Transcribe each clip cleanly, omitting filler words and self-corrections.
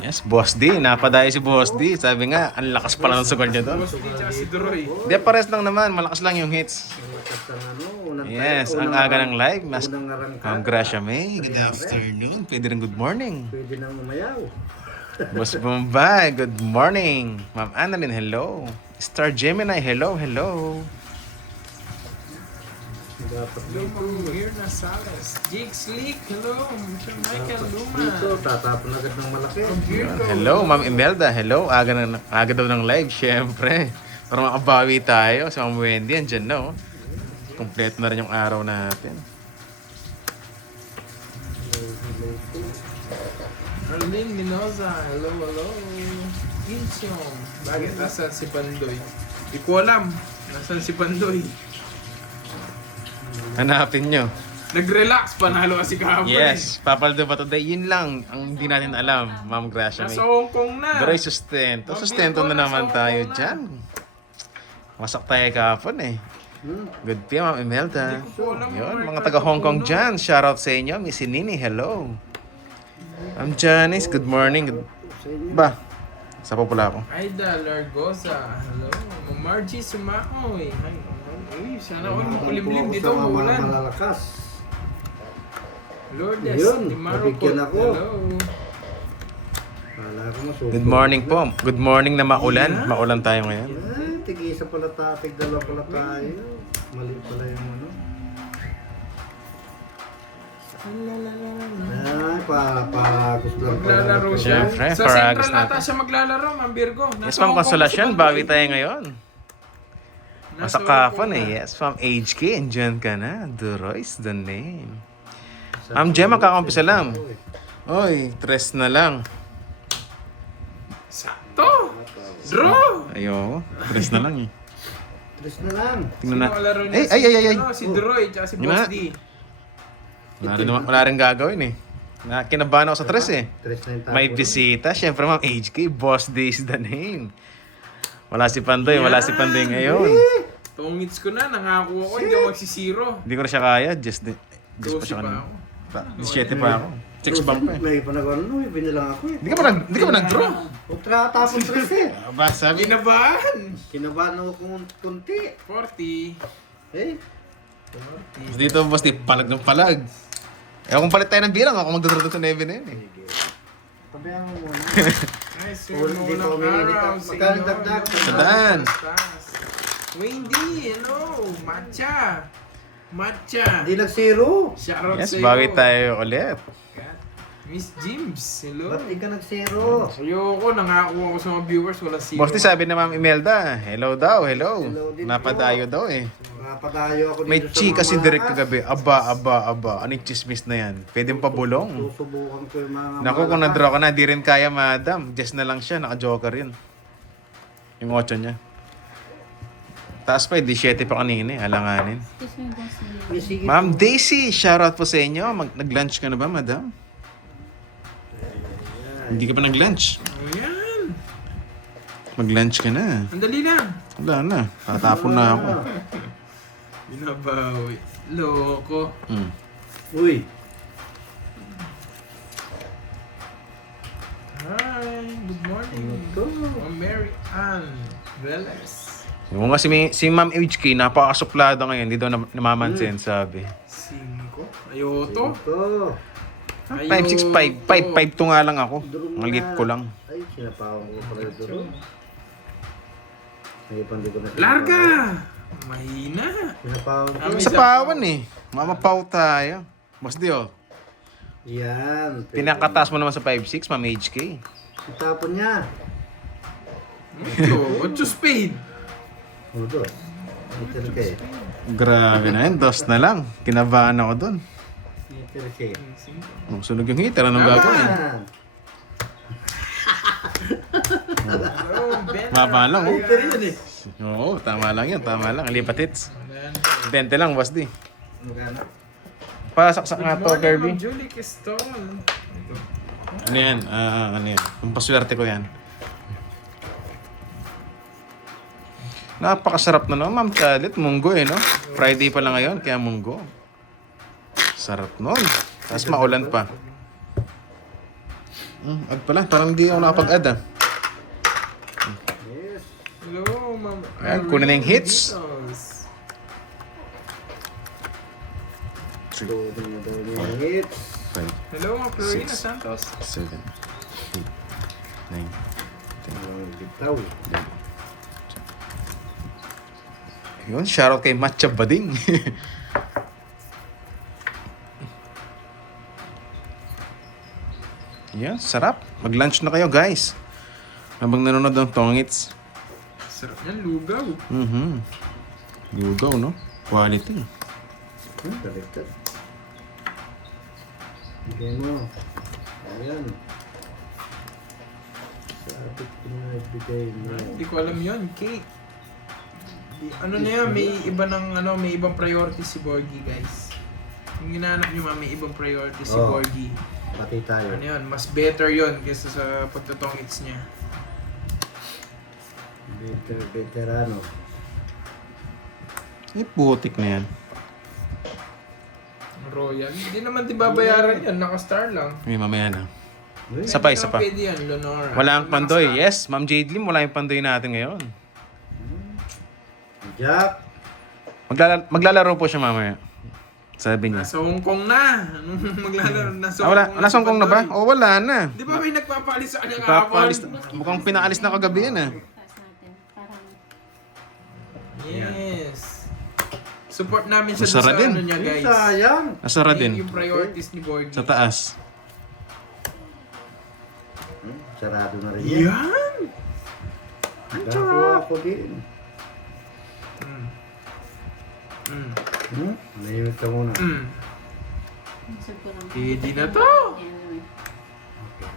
Yes, Boss D. Napadayo si Boss D. Sabi nga, ang lakas pala ng sugal niya doon. Boss D tsaka si Duroy. Hindi, pares lang naman. Malakas lang yung hits. Yes, ang aga ng live. Ma'am Gracia May, good afternoon. Pwede rin good morning. Pwede nang umayaw. Boss Bombay, good morning. Ma'am Annalyn, hello. Star Gemini, hello, hello. Hello, Ma'am Mirna Salas. Jake Slick, hello. Mr. Michael Luma. Dito, tatapon agad ng malaki. Virgo. Hello, Ma'am Imelda, hello. Aga daw ng live, syempre. Para makabawi tayo. Si Ma'am Wendy, andyan na, oh. Kompleto na rin yung araw natin. Arlene Minoza, hello, hello. Incheon. Bakit? Nasaan si Pandoy? Di ko alam. Nasaan si Pandoy? Hanapin nyo. Nag-relax, panalo kasi kahapon. Yes, papaldo ba today? Yun lang ang hindi natin alam, Ma'am Gracia May. Nasa Hong Kong na. Pero ay sustento. Sustento na naman tayo dyan. Masak tayo kahapon eh. Good PM, Ma'am Imelda. Yun, mga taga Hong Kong dyan. Shoutout sa inyo. Miss Nini, hello. Ma'am Janice, good morning. Ba? Sa pula ako. Aida Largosa, hello. Ma'am Margie Sumahoy. Uy, sana all makulimlim dito, umulan. Malalakas. Lourdes, Yun, Dimaro nabigyan po, ako. hello. Kala ko masuko. Good morning po. Good morning na maulan. Maulan tayo ngayon. Ay, tig-isa pala tayo, tig-dalawa pala tayo. Mali pala yung ano. Ay, paragos lang pala. Maglalaro siya. Siyempre, Sa paragos Central nata natin. siya maglalaro, Ma'am Virgo. Yes, Ma'am Consolasyon. Bawi tayo ngayon. Nasa Masak kahapon Hong Kong eh. na. Yes, from HK. Andyan ka na. Duroy is the name. Ma'am Gemma, kakampisa lang. Oy, tres na lang. Sakto! Draw! Ayo, tres na lang eh. Tres na lang. Tingnan Sino na. ang laro niya? Ay, ay, ay, ay, ay. Ano, si Droy, tsaka si Yun Boss na. D. Wala rin gagawin eh. Kinabahan ako sa tres eh. Tres na yung tapo. May bisita. Siyempre, Ma'am HK. Boss D is the name. Wala si Pandoy. Wala si Pandoy ngayon. Tungits ko na, nangako ako, hindi ako magsisiro. Hindi ko na siya kaya. Just pa 12 siya pa kanina. ako. 17 pa ako. 6 bang pa eh. May panagawa no, may binilang ako eh. Hindi ka pa nag-draw. Huwag tapos tres eh. Ba, sabi na. Ginabahan! Kinabahan ako kung kunti. 40. Eh, Dito, boss, di palag ng palag. Eh, kung palit tayo ng bilang, ako magdadraw doon sa neve na yun eh. pabayaan mo muna. Ay, sir, Oh, hindi noong pa umiinit araw ang- sa magkano inyo. dagdag? Sandaan. Wendy, hello! Matcha! Matcha! Hindi nag-zero. Shoutout Yes, sa'yo. bawi tayo ulit. Miss Jims, hello! Ba't di ka nag-zero? Ayoko, nangako ako sa mga viewers, wala zero. Boss, di sabi na Ma'am Imelda, hello daw, hello. Hello din Napadayo daw eh. Napadayo ako dito May sa chika si mga Direk malakas. kagabi. Aba. Anong chismis na yan? Pwede pa bulong. Susubukan ko yung mga Naku, kung malakas. na-draw ka na, di rin kaya, madam. Just na lang siya, naka-joker yun. Yung 8 niya. Taas pa, di 7 pa kanina eh, alanganin. May sige Ma'am Daisy, shoutout po sa inyo. Nag-lunch ka na ba, madam? Hindi ka pa nag-lunch. Ayan! Mag-lunch ka na. Ang dali lang! Wala na. Tatapon na ako. Binabawi. Loko. Hmm. Uy, Hi, good morning. ito. Ma'am Mary Ann Velez. Yung nga si Ma'am HK, napakasuplada ngayon. Hindi daw namamansin, sabi. 5. Ayoto. Ito. 5'6", 5'2" nga lang ako. Durog Ang liit na. ko lang. Ay, sinapawan ko pala ito. Ay, pandi ko na. Larga! Mahina. Sinapawan ko. Ami- Sa pawan eh. Mamapaw tayo. Boss Dio, Yan. pinakataas mo naman sa 5'6", Ma'am HK. Itapon niya. 8 spade. O, dos. Meter ka eh. Grabe na yun. Dos na lang. Kinabahan ako dun. Meter ka eh. Oh, sunog yung heater. Anong gagawin? Yan. Hello, Ben. Maba lang, oh. Meter yun eh. Oo, tama lang yun. Tama lang. Lipat hits. 20 lang, Boss D. Magana. Pasaksak nga to, Kirby. Ma'am Julie Castol. Ano yan? Ano yan? Yung paswerte ko yan. Napakasarap na no, Ma'am Chalit. Munggo eh, no? Friday pa lang ngayon, kaya munggo. Sarap nun. Tapos maulan pa. Ad pala. Parang hindi ako nakapag-add ah. Yes. Hello, Ma'am. Ayan, kunin na yung hits. Beatles. So, yung hits. 5, Hello, Ma'am Florina Six. Santos. 7, 8, 9, Ang bitaw. 10. Yun, shoutout kay Matcha Bading. Yan, sarap. Mag-lunch na kayo, guys. Habang nanonood ng tongits. Sarap yan, lugaw. Lugaw, no? Quality. Baliktad. Bigay mo. Ayan. Sabi ko na ibigay mo. Hindi ko alam yun, cake. Ano na yan, may iba ng may ibang priority si Borgie, guys. Yung ginanap nyo, may ibang priority si Oo. Borgie. Pati tayo. Ano yun, mas better yun kaysa sa pagtotongits niya. Veterano. Eh, putik na yan. Royal. Hindi naman di babayaran yan, naka-star lang. May mamaya na. Uy, Isa pa, Hindi isa naman pa. pwede yan, Lenora. Wala ang pandoy. Naka-star. Yes, Ma'am Jade Lim, wala yung pandoy natin ngayon. Jack. Maglalaro po siya mamaya. Sabi niya. Nasa Hong Kong na. Maglalaro, nasa Wala, Hong Kong. nasa Hong Kong na ba? Pandoy. O wala na. Di ba may nagpapalis sa kanya Ipapalis kahapon? mukhang pinaalis na kagabi yan ah. Taas natin. Parang Yes. Support namin siya Masara sa din. ano niya, guys. Sayang. Asara din. Yung priorities ni Borgie. Sa taas. Sarado na rin yan. Yan! Nakakuha ko din. Nahimik ka muna. gusto ko lang. Pwede na to. Yan.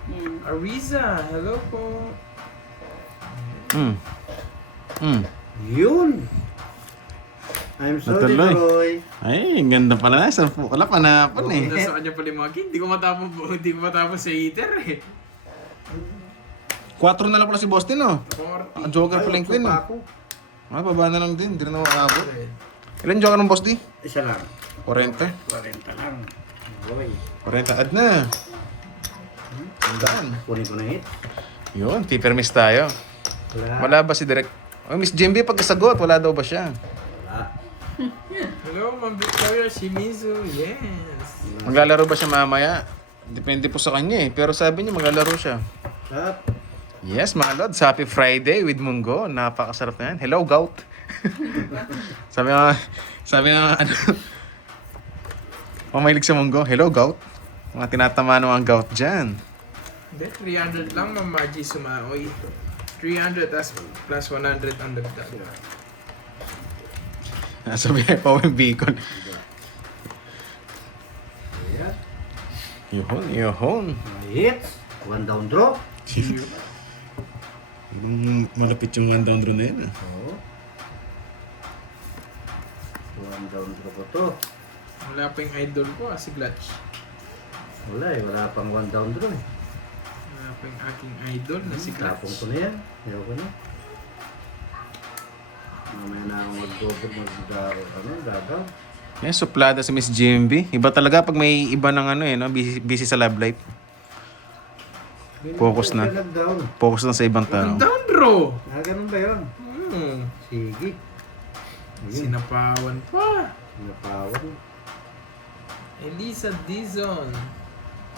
Yan. Ariza, hello po. Hmm. Hmm. Yun. I'm sorry, Natuloy. Roy. Ay, ang ganda pala na. Sa pula panapon eh. Nasa kanya pala yung mga kin. Hindi ko matapos sa heater eh. 4 na lang pala si Boston oh. 40. Joker pala yung Queen oh. Ako. Ah, baba na lang din. Hindi na makakabot. Ilan joker ng boss di? Isa lang. 40. 40 lang. Roy. 40 ad na. Tandaan. Kunin ko na hit. Yun, pipermis tayo. Wala ba si Direk? Oh, Miss Jimby pagkasagot, wala daw ba siya? Wala. Hello, Ma'am Victoria Shimizu. Yes. Maglalaro ba siya mamaya? Depende po sa kanya eh. Pero sabi niya maglalaro siya. At Yes, mga lods. Happy Friday with Munggo. Napakasarap na yan. Hello, gout. sabi nga, ano, mamahilig sa Munggo. Hello, gout. Mga tinatama ng mga gout dyan. Hindi, 300 lang, Ma'am Margie Sumaoy. 300 plus 100 ang dagdag. Sabi niya, Pawang Bicol. ayan. Yuhon. Mga hits. One down draw. Malapit yung one down draw na yun. Oo. One down draw ko to. Wala pa yung idol ko, si Glatch. Wala eh. Wala pang one down draw eh. Wala pa yung aking idol na si Tapong Glatch. ko na yan. Ayaw ko na. Mamaya na akong mag-double gagaw. Yes, suplada si Miss GMB. Iba talaga pag may iba ng ano eh, no? Busy sa love life. Focus na. Down. Focus na sa ibang tao. Down draw! Ganun ba yun? Sige. Ayun. Sinapawan pa. Napawan. Elisa Dizon.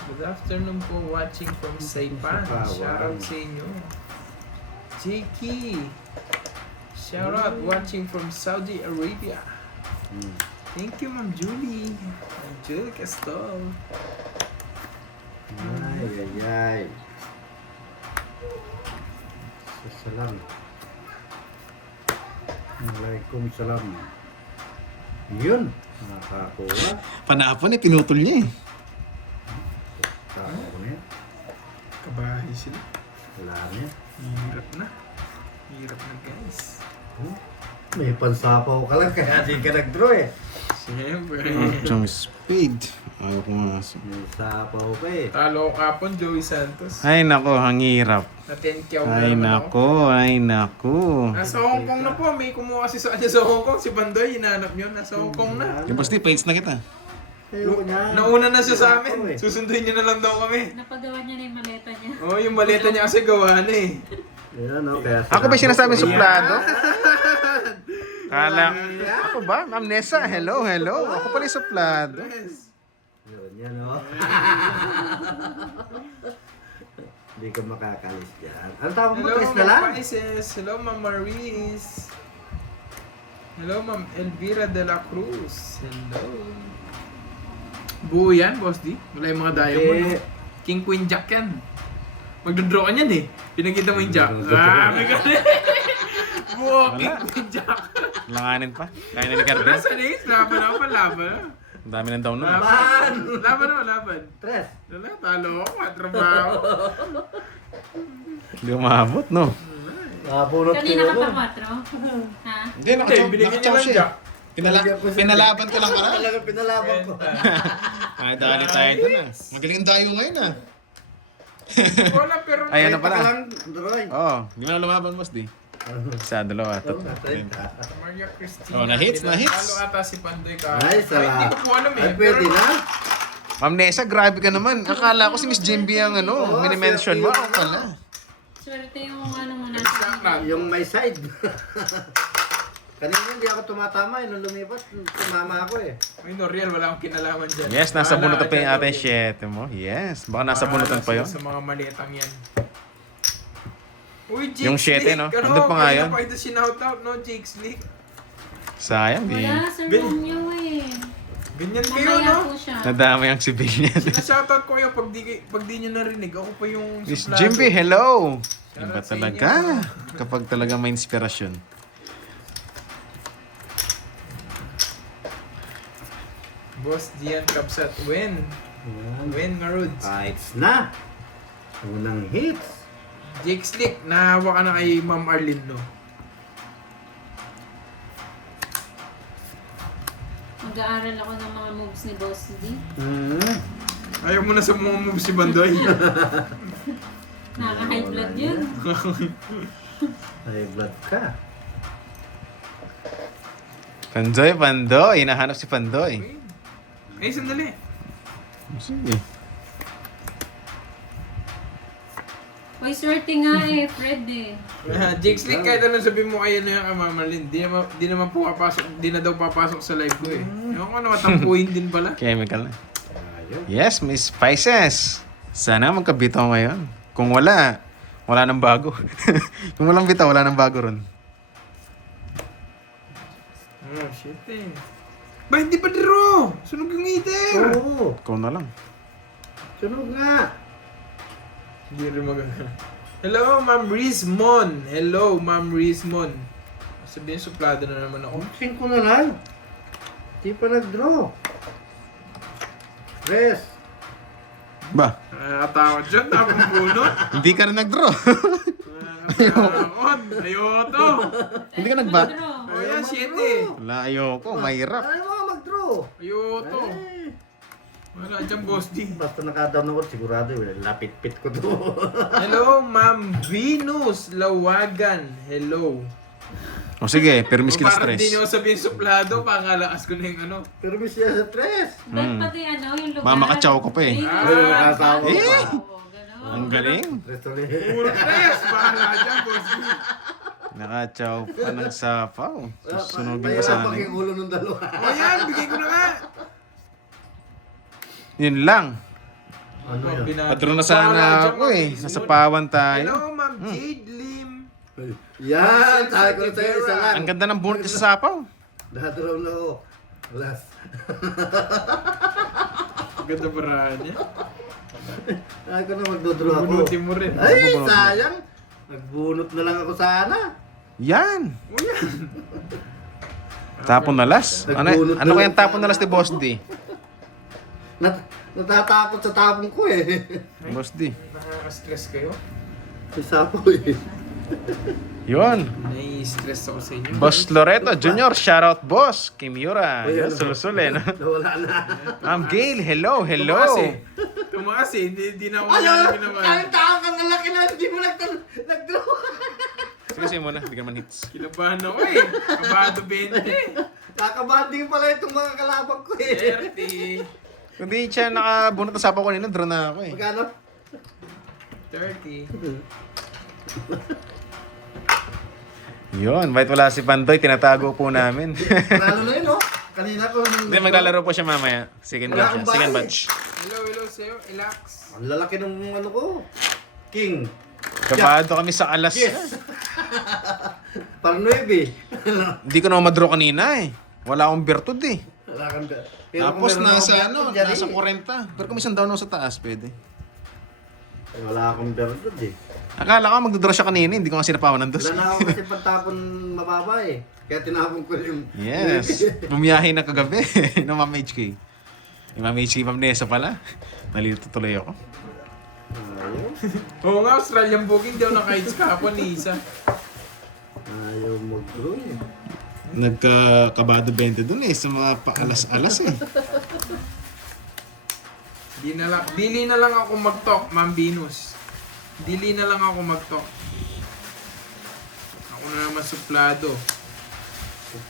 Good afternoon po, watching from Saipan. Saipan. Shoutout sa inyo. Jakey. Shoutout watching from Saudi Arabia. Thank you, Ma'am Julie. Ma'am Julie Castol. Ay. Salam. Waalaikumsalam. Yun. Nakakuha. Panapon eh, pinutol niya eh. Saan ko na yan? Kabahay sila. Wala niya. Hirap na. Hirap na, guys. May pansapaw ka lang kaya di ka nag-draw eh. Siyempre. Ang speed. Ayaw ko nga. May sapaw ka eh. Talo ko kapon, Joey Santos. Ay nako, ang hirap. Na 10 na Ay naman ako. nako. Nasa Hong Kong na po. May kumuha kasi sa kanya sa Hong Kong. Si Bandoy, hinanap nyo. Nasa Hong Kong na. Yung basti, paints na kita. Ayoko niya. Nauna na siya sa Ako amin. eh. Susunduin niya na lang daw kami. Napagawa niya na yung maleta niya. Oh, yung maleta niya kasi gawa na eh. Ayan, no? Kaya Ako ba sinasabing Ayan. suplado? Kala, ako ba? Ma'am Nessa, hello, hello. Ako pala yung suplado. Yun, yan, no? Hindi ko makakalis dyan. Ano tawag mo? Hello, Tres na lang? Ma'am Paises. Hello, Ma'am Maris. Hello, Ma'am Elvira de la Cruz. Hello. Buo yan, Boss D. Wala yung mga diamond. Eh. No? King Queen Jack yan. Magdodraw ka niyan eh. Pinakita mo yung Jack. May ganun. Buo, King Queen Jack. Langanin pa. Kaya na ni Carmen. Nasa next, laban ako pa, laban. Ang dami ng down nun. Laban. Laban ako, laban. Tres. Wala, talo ako. Trabaho. Hindi ko maabot, no? Nakapulot Kanina kayo ka mo. pa 4? Ha? Hindi, Hindi, binigyan niya lang Jack. Pinalaban ko lang ka na. Talaga pinalaban ko. Ay, dali tayo ito na. Magaling ang dayo ngayon ah. Wala, pero... Ay, ano Ay, pala? lang, Droy. Oo, hindi mo na lumaban, boss di. Isa, dalawa, tatlo. Maria Cristina. Oh, na-hits, na-hits. Talo ata si Pandoy ka. Ay, Hindi ko po alam eh. Ay, pwede pero- na. Ma'am Nessa, grabe ka naman. Akala ko si Miss Jimby ang ano, mini-mention mo. Ako pala. Swerte yung ano mo nasa. Yung may side. Kanina hindi ako tumatama eh. Nung lumipat, tumama ako eh. Ay, Noriel, wala akong kinalaman dyan. Yes, nasa Wala bunutan pa yung dyan, ating Noriel. 7 mo. Yes, baka nasa bunutan pa Wala yun. Sa mga maletang yan. Uy, Jake Yung 7, Slick, no? Ano, Andun pa nga kanina yun. pa ito sinoutout, no? Jake Slick. Sayang, di. Wala, Sir Bin- Romeo eh. Ganyan kayo, Mamaya no? po siya. Nadamay ang civilian. Sinashoutout ko kayo pag di nyo narinig. Ako pa yung Miss suplado. Jimby, hello! Shoutout Iba sa talaga. Kapag talaga may inspirasyon. Boss Dian Capsat, win. Ayan. Win, Maruds. Hits na. Unang hits. Jake Slick, nahawa ka na kay Ma'am Arlene, no? Mag-aaral ako ng mga moves ni Boss D. Ayaw mo na sa mga moves si Bandoy. Nakaka-high blood yun. Ay, blood ka. Pandoy, Pandoy. Hinahanap si Pandoy. Ay, sandali. Sige. Uy, swerte nga eh, Fred eh. Jake Slick, kahit anong sabihin mo kayo na yung kay Ma'am Arlene, di naman po papasok, di na daw papasok sa live ko eh. Ewan ko na matampuhin din pala. Chemical na. Ayun. Yes, Miss Spices. Sana magkabitaw ngayon. Kung wala, wala nang bago. Kung walang bitaw, wala nang bago ron. Oh, shit eh. Ba, hindi pa draw! Sunog yung iter! Oo. Ikaw na lang. Sunog nga. Hindi rin maganda. Hello, Ma'am Rizmon. Hello, Ma'am Rizmon. Sabihin, suplado na naman ako. 5 na lang. Di pa nag-draw. Tres. Ba, Nakakatakot dyan, tapong bunot. hindi ka rin nag-draw. Nakakatakot. Ayoto. Hindi ka nagbat. O yan, 7. Wala, ayoko. Mahirap. Ano mo mag-draw? Ayoto. Eh, Wala dyan, Boss D. basta naka-down ako, sigurado lapit-pit ko to. Hello, Ma'am Venus Lawagan. Hello. O sige, permis kita Parang stress. di nyo sabihin suplado, pakalakas ko na yung ano. Pero may siya sa tres. Ba't pati ano, yung lugar? Mamakachaw ko pa eh. Ay, nakasawa Eh! pa. Oo, gano'n. Ang galing. Tres ulit. Puro tres, bahala dyan, Boss D. Nakachaw pa ng sapaw. Susunugin ko Mahirap sana. yung ulo ng dalawa. O yan, bigay ko na nga. Yun lang. Ano yan? Padro na sana ako eh. Nasa pawan tayo. Hello, Ma'am Jade Lim. Yan! Sabi ko sa'yo, isa lang. Ang ganda ng bunot niya sa sapaw. Dadraw na ako. Last. Ganda paraan niya. Sabi ko na magdodraw ako. Bunutin mo rin. Ay, sayang. Nagbunot na lang ako sana. Yan. O yan. Tapon na las. Ano, Nagbunot ano na kayang lang tapon na las ni sana. Boss D? Natatakot sa tapong ko eh. Boss D. Nakaka-stress kayo? Isa po eh. Yun. Nai-stress ako sa inyo. Boss Loreto Jr. Shoutout boss. Kimura. Ay, Yan, ano? sulusuli. No? Nawala na. Ma'am Gail, hello, hello. Tumakas eh. Tumakas eh. Hindi na ako namin naman. Kahit tao kang lalaki na, hindi mo nag-draw. Sige, sige muna. Hindi ka naman hits. Kinabahan ako eh. Kabado 20. Kakabanding pala itong mga kalabang ko eh. 30. Hindi siya nakabunot na sapaw ko nila, draw na ako eh. Magkano? 30. Yun, kahit wala si Pandoy, tinatago po namin. Panalo na yun, oh. Kanina ko. Hindi, maglalaro po siya mamaya. Second Wala batch akong siya. Second bahay. batch. Hello sa'yo. Relax. Ang lalaki ng ano ko. King. Kabado kami sa alas. Yes. Pang 9 eh. Hindi ko naman madraw kanina eh. Wala akong bertud eh. Wala kang da. Tapos nasa bertud, nasa dyan, 40. Pero kung isang down ako sa taas, pwede. Wala akong bertud eh. Akala ko magdodraw siya kanina, hindi ko nga sinapawan ng dos. Wala na ako kasi pagtapon mababa eh. Kaya tinapon ko yung... Yes. Bumiyahe na kagabi ng Ma'am HK. Yung Ma'am HK, Ma'am Nessa pala. Nalito tuloy ako. Ayaw. Oo nga, Australian booking. Di ako naka-hits kahapon ni Isa. Ayaw mag-draw eh. Nagkakabado 20 dun eh, sa mga paalas-alas eh. Dili na lang ako mag-talk, Ma'am Venus. Dili na lang ako mag-talk. Ako na naman suplado.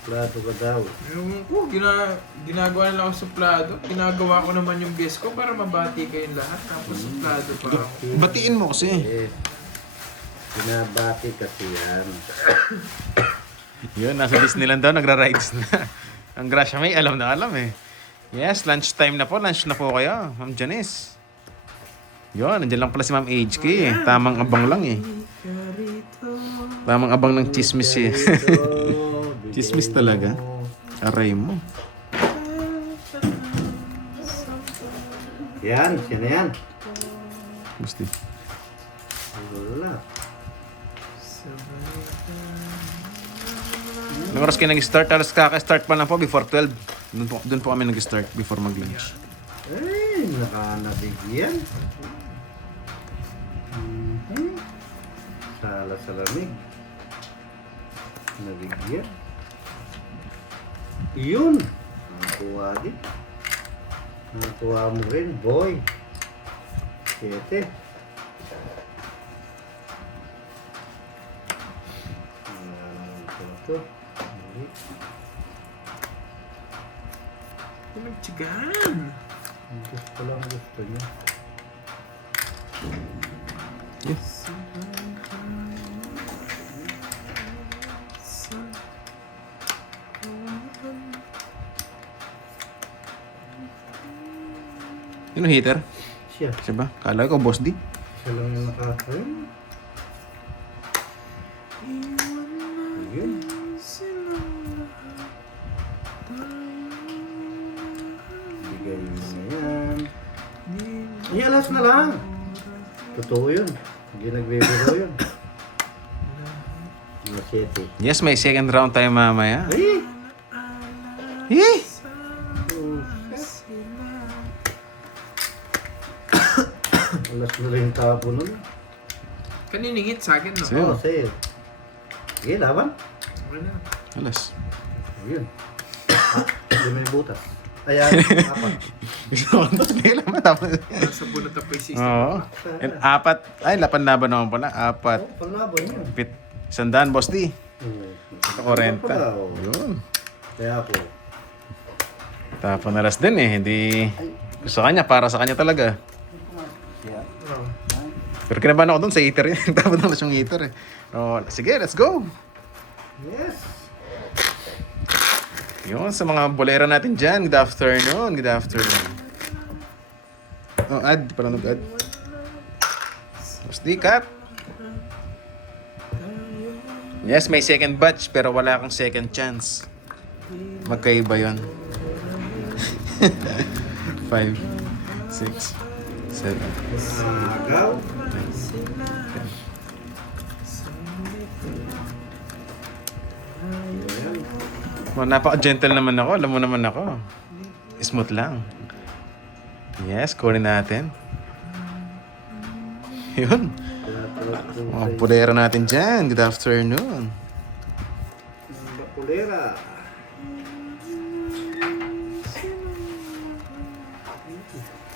Plato ka daw. Yung ko, ginagawa na lang ako suplado. Ginagawa ko naman yung best ko para mabati kayong lahat. Tapos suplado pa ako. Batiin mo kasi. Eh, binabati kasi yan. Yun, nasa Disneyland daw, nagra-rides na. Ang Gracia May, alam na alam eh. Yes, lunch time na po. Lunch na po kayo, Ma'am Janice. Yun, nandiyan lang pala si Ma'am HK eh. Tamang abang lang eh. Tamang abang ng chismis eh. Chismis talaga. Aray mo. Yan, siya na yan. Gusti. Wala. Anong oras kayo nag-start? Alas kaka-start pa lang po before 12. Doon po kami nag-start before mag-lunch. Eh, nakanabigyan. Sala sa lamig. Nabigyan. Yun. Nakakuha din. Nakakuha mo rin, boy. 7. Ito. Tumagtigan. Gusto lang gusto niya. Sino heater? Siya. Siya ba? Kala ko, boss D. Siya lang yung nakakain. Yun. Bigay mo na yan. Ialas na lang. Totoo yun. Hindi nagbibiro yun. Machete. Yes, may second round tayo mamaya. Ay! Eh! Alas na rin yung tapo nun. Kaninong hit sa akin, no? Sa'yo. Oo, sa'yo. Sige, laban. Okay na. Alas. Yun. Hindi may butas. Ayan, apat. Gusto ko ito. Kailan matapos? Nasa bunot na pa yung system. Oo. And apat. Ay, laban-laban naman pala. Apat. Oh, panlaban yun. Pit. Sandaan, boss D. Ito 40. Pala, oh. Yun. Kaya ako. Tapon na alas din eh. Hindi... Gusto kanya, para sa kanya talaga. Oh. Pero kinabahan ako dun sa heater yun. Tapon na alas yung heater eh. Oh, sige, let's go. Yes. Yun, sa mga bolera natin dyan. Good afternoon. Good afternoon. Oh, ad. Parang nag-ad. Boss D, cut. Yes, may second batch pero wala kang second chance. Magkaiba yun. 5, 6, 7, Agaw. 10. Well, napaka-gentle naman ako. Alam mo naman ako. Smooth lang. Yes, kunin natin. Yun. Mga pulera natin dyan. Good afternoon. Kulera.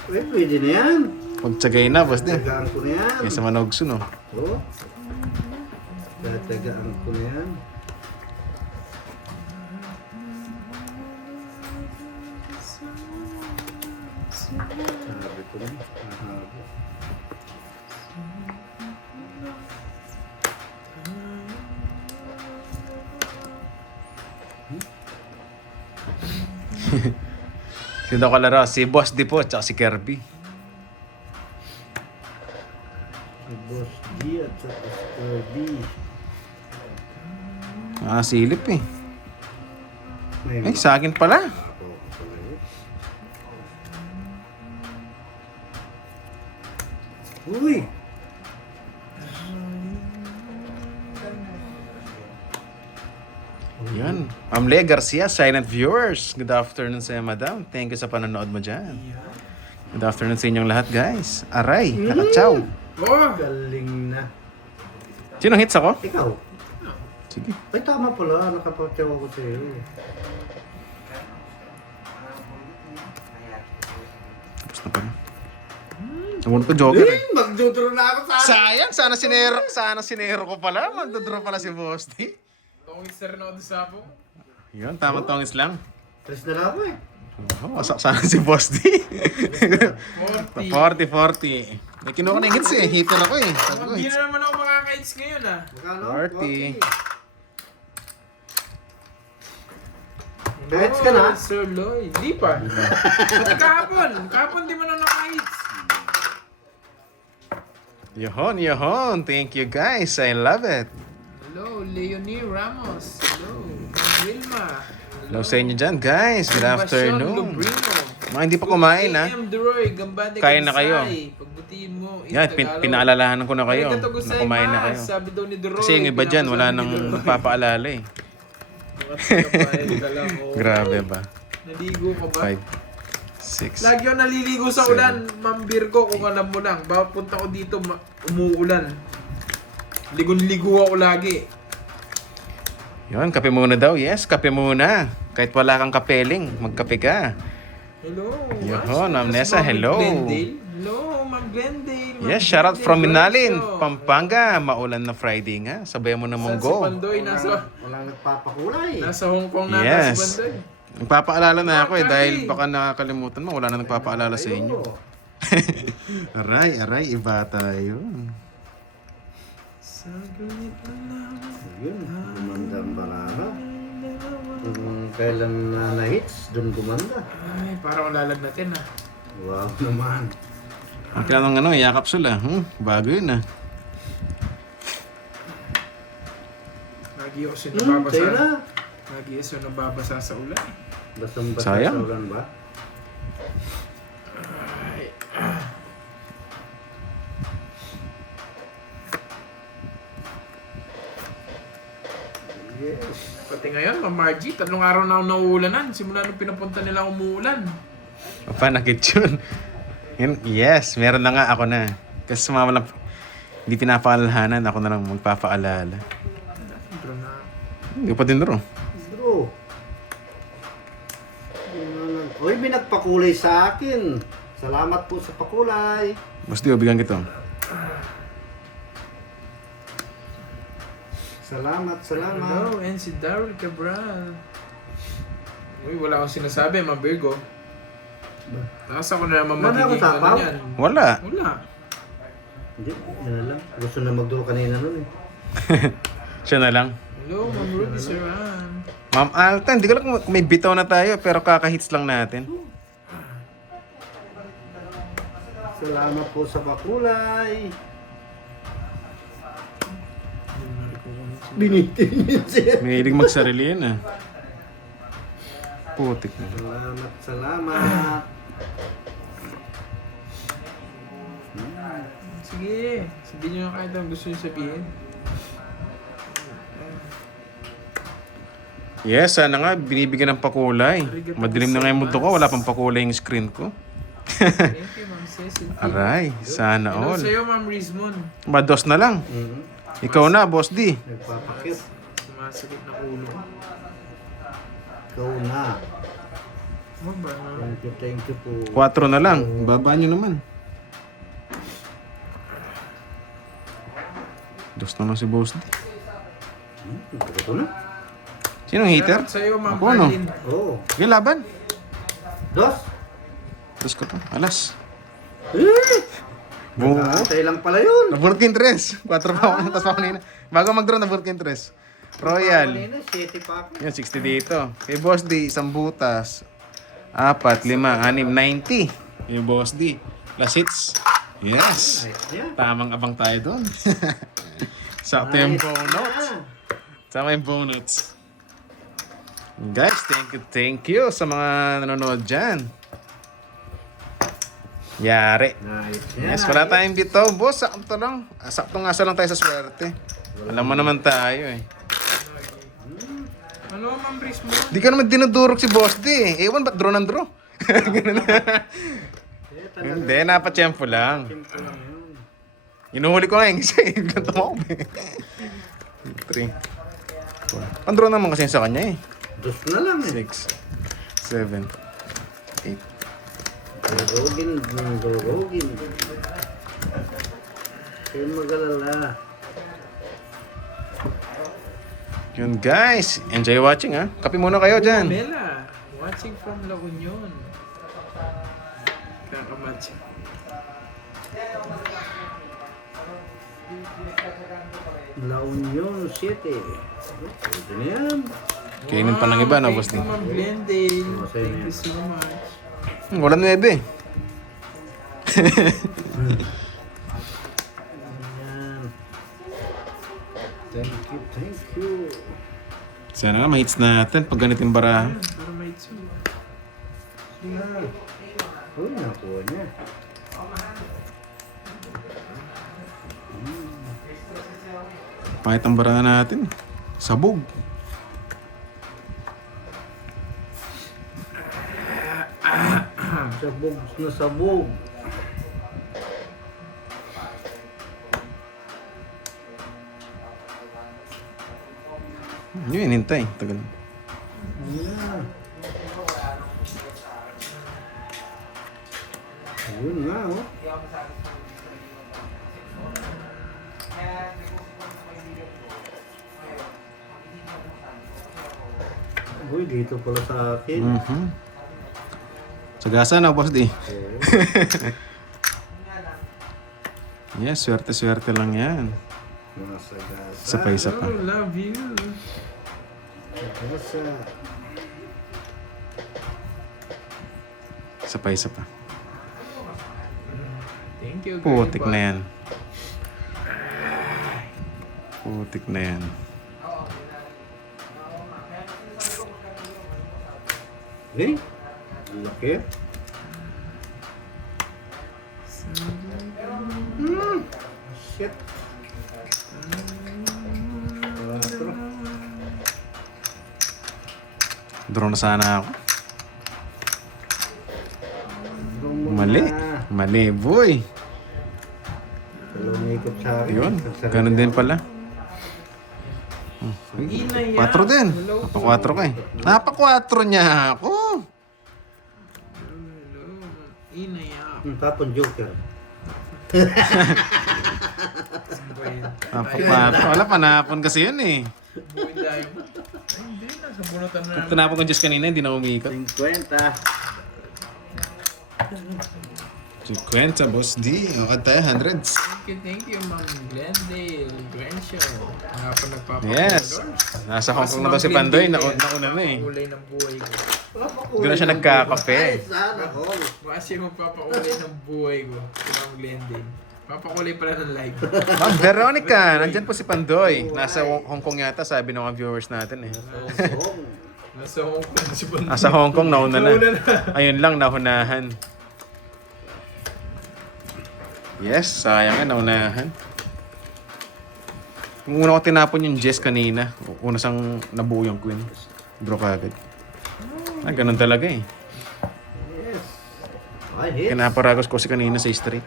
Eh, pwede na yan. Pagtsagay na, boss din. Tagaan ko na yan. Kaya sa manogso, no? Oo. Tagaan ko na yan. Ito na. Mahaba. Sino kalaro? Si Boss D po, tsaka si Kirby. Si Boss D at saka si Kirby. Silip eh. May Ay, sa akin pala. Ako pala yun. Uy! Yan. Lea Garcia, silent viewers. Good afternoon sa madam. Thank you sa panonood mo dyan. Good afternoon sa inyong lahat, guys. Aray, nakachaw. Oh! Galing na. Sino hits ako? Ikaw? Sige. Ay, tama pala. Nakapagtawa ko sa'yo. Tapos na pala. Namun ko joker eh. Magdudro na ako sa Sayang, sana sinero ko pala. Magdodraw pala si Boss D. Tungis na rin ako doon sa po. Yun, tamang tongis lang. Tres na lang ako eh. Oh, wasak sana si Boss D. 40. 40. May kinuha ko na yung hits eh. Hitter ako eh. Sabi ko, Hindi hits. na naman ako makaka-hits ngayon ah. Magkano? 40. Kahits ka na? Sir Lloyd. Di pa. Pati kahapon. Kahapon di mo na naka-hits. Yahon. Thank you guys. I love it. Hello, Leonie Ramos. Hello, Wilma. Hello sa inyo dyan guys. Good afternoon. Lubrino. Mga hindi pa kumain ha. AM Duroy, Gambade Kain na kayo. Pagbutiin mo. Yan, pinaalalahanan ko na kayo. Na kumain na kayo. Sabi daw ni Duroy. Kasi yung iba dyan, wala nang magpapaalala eh. Grabe ba? Naligo ka ba? 5, 6. Lagi ako naliligo sa ulan, Ma'am Virgo, kung alam mo lang. Bawat punta ko dito, umuulan. Ligon-ligo ako lagi. Yun, kape muna daw. Yes, kape muna. Kahit wala kang kapeling, magkape ka. Hello. Yun, Ma'am Nessa, hello. Hello, Ma'am Glendale. Yes, shout out from Minalin, Pampanga. Maulan na Friday nga. Sabayan mo na mong Saan si go. Pandoy? Walang nagpapakulay. Nasa Hong Kong na si Yes. Pandoy. Nagpapaalala na ako eh dahil baka nakakalimutan mo. Wala na nagpapaalala sa inyo. aray, iba tayo. Sa ganit na Yun, gumanda ang balala. Kung kailan na hits, dun gumanda. Ay, parang lalagnatin ah. Wow naman. Ang kailangan ng yakapsul ah. Bago yun ah. Lagi ako Sa'yo sinababasa. na. Lagi ako nababasa sa ulan. Basang-basa Sayang. sa ulan ba? Ay. Yes. Pati ngayon, Ma'am Margie, 3 araw na ako nauulanan. Simula nung pinapunta nila umuulan. Papanakit yun. Yes, meron na nga ako na. Kasi sumama lang, hindi pinapaalalahanan, ako na lang magpapaalala. Pero na. Hindi pa din ro. Bro. Uy, may nagpakulay sa akin. Salamat po sa pakulay. Basta di, bigyan kita. Salamat. Hello, and si Daryl Cabral. Uy, wala akong sinasabi, Ma'am Virgo. Taas ako na naman Wala magiging akong tapaw? yan. Wala. Wala. Hindi, yan na lang. Gusto na magdulo kanina nun eh. Siya na lang. Hello, Ma'am Ruby Saran. Ma'am Alta, hindi ko lang kung may bitaw na tayo, pero kakahits lang natin. Salamat po sa pakulay. Binitin yun siya. May hilig magsarili yun ah. Putik na. Salamat. Sige, sabihin nyo na kahit ang gusto nyo sabihin. Yes, sana nga, binibigyan ng pakulay. Madilim na nga yung mundo ko, wala pang pakulay yung screen ko. Thank you, Ma'am Cecil. Aray, sana Hello all. sa'yo, Ma'am Rizmon. Mados na lang. Ikaw na, Boss D. Nagpapakit. Sumasakit na ulo. Ikaw na. Ano ba? Thank you po. 4 na lang. Baba nyo naman. Dos na lang si Boss D. Ito na. Sinong hater? Shoutout sa'yo, Ma'am Ako, no? Arlene. Oo. Sige, laban. Dos. Dos ko to. Alas. Buo. Antay lang pala yun. Nabunot ko yung 3. 4 pa ako. Tapos pa kanina. Bago mag-draw, nabunot ko yung 3. Royal. Kanina, 7 pa ako. Yan, 60 dito. Kay Boss D, isang butas. 4, 5, 6, 90. Yung Boss D. Plus hits. Yes. Nice niya. Tamang abang tayo doon. Sakto yung Nice bonus. niya. Tama yung bonus. Guys, thank you sa mga nanonood dyan. Yari. Nice niya. Yes, wala tayong bitaw. Boss, sakto lang. Saktong asa lang tayo sa swerte. Alam mo naman tayo eh. Ano ang mambris mo? Di ka naman dinudurog si Boss D eh. Ewan, ba't draw ng draw? Hindi, napatsyempo lang. Simple lang yun. Inuhuli ko nga yung isa eh. Biglang tumakbo eh. 3. Ang draw naman kasi sa kanya eh. Dos na lang eh. 6, 7, 8. Durugin. Kaya mag-alala. Yun guys, enjoy watching ha. Kape muna kayo dyan. Bella, watching from La Union. Kakamatch. La Union 7. Ito na yan. Kainin pa ng iba na Boss D. Thank you, Ma'am Glendale. Masaya Thank na you so much. Wala 9 eh. Yan. Thank you. Sana nga ma-hits natin pag ganito yung baraha. Pero may two. Yan. Uy, nakuha niya. Pahit ang baraha natin. Sabog. Sabog na sabog. Yun, hintay. Tagal. Yan. Ayun nga, oh. Uy, dito pala sa akin. Mhm. Sagasa na, Boss D. Oo. Yes, swerte-swerte lang yan. Masagasa. Isa pa, isa pa. Oh, love you. Masagasa. Isa pa, isa pa. Thank you. Putik Grandpa. na yan. Putik na yan. Eh? Ang laki. Shit. Quatro. Draw na sana ako. Draw mo Mali. na. Mali, boy. Dalawang ikot sa akin. Yun. Ganun din pala. Inay. 4 din. Hello po. Napa 4 ka eh. Napa 4 niya ako. Hello. Inay. Tapon joker. Napa 4. Wala, panapon kasi yun eh. Buhay tayo. Ay, hindi. Nasa bunutan na. Kung tinapon ko just kanina, hindi na umikot. 50. 50, Boss D. O, at tayo, hundreds. Thank you, Ma'am Glendale. Grenshaw. Nga pa nagpapakulay. Yes. Nasa Hong Kong na to si Pandoy. Nauna na eh. Kulay ng buhay ko. Doon na siya nagkakape. Sana all. Baka siya magpapakulay ng buhay ko. Si Ma'am Glendale. Papakulay pala ng live. Ma'am Veronica, nandyan po si Pandoy. Nasa Hong Kong yata, sabi ng mga viewers natin eh. Nasa Hong Kong si Pandoy. Nasa Hong Kong, nauna na. Nauna na. Ayun lang, nahunahan. Yes, sayang nga, naunahan. Kung una ko tinapon yung Jess kanina, una sang nabuo yung Queen. Draw ka agad. Ah, ganun talaga eh. Yes. I hit. Kinaparagos ko si kanina sa street.